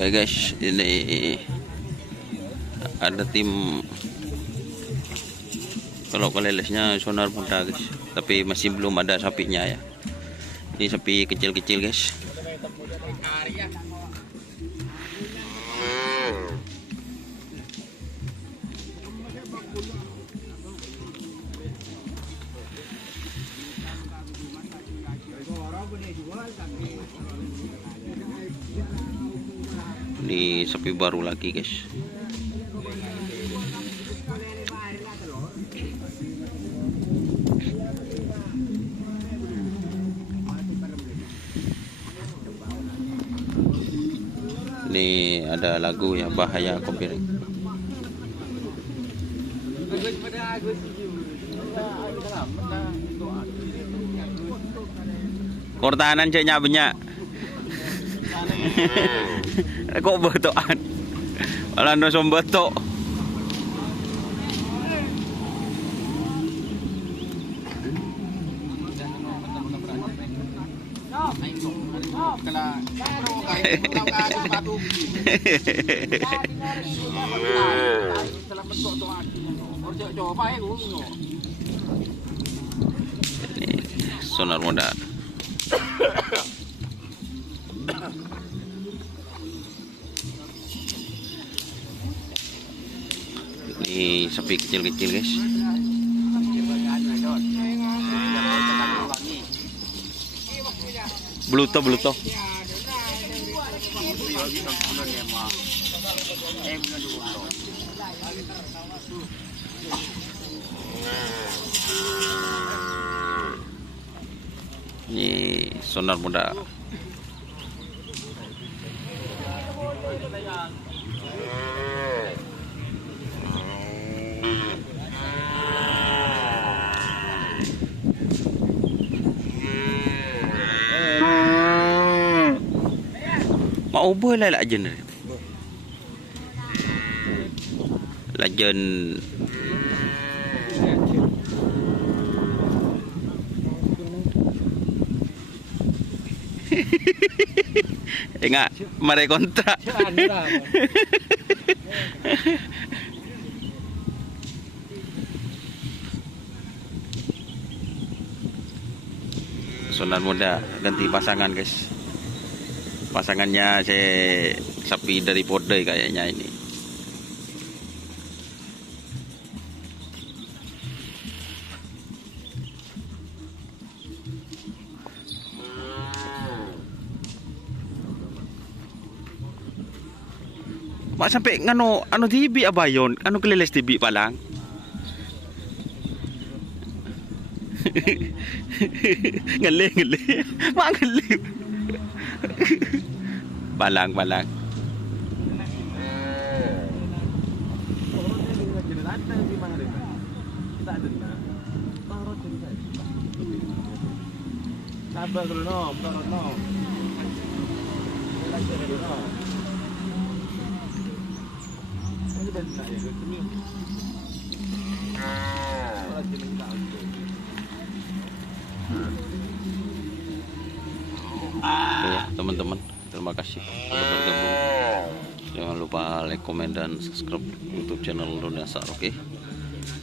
Oke guys, ini ada tim kalau kelelesnya sonar muda guys, tapi masih belum ada sapinya ya. Ini sapi kecil-kecil guys. Ini sapi baru lagi guys. Ini ada lagu ya, bahaya copyright. Kortanan ceknya banyak. Kok betokan? Malah no sombetok. Sonar muda. Ini sapi kecil-kecil guys. Bluto. Ini sonar muda. Mau boleh lah jen. Lajen. Enggak, mari kontrak. Sonar muda ganti pasangan guys. Pasangannya sapi dari Pode kayaknya ini. Mak sampai ngano TV abayon, keleles TV palang. Ngeli. Mak ngeli. Balang. Sabar dulu no. Oke ya teman-teman, terima kasih sudah bergabung. Jangan lupa like, komen, dan subscribe YouTube channel Donasar. Oke.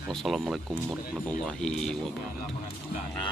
Wassalamualaikum warahmatullahi wabarakatuh.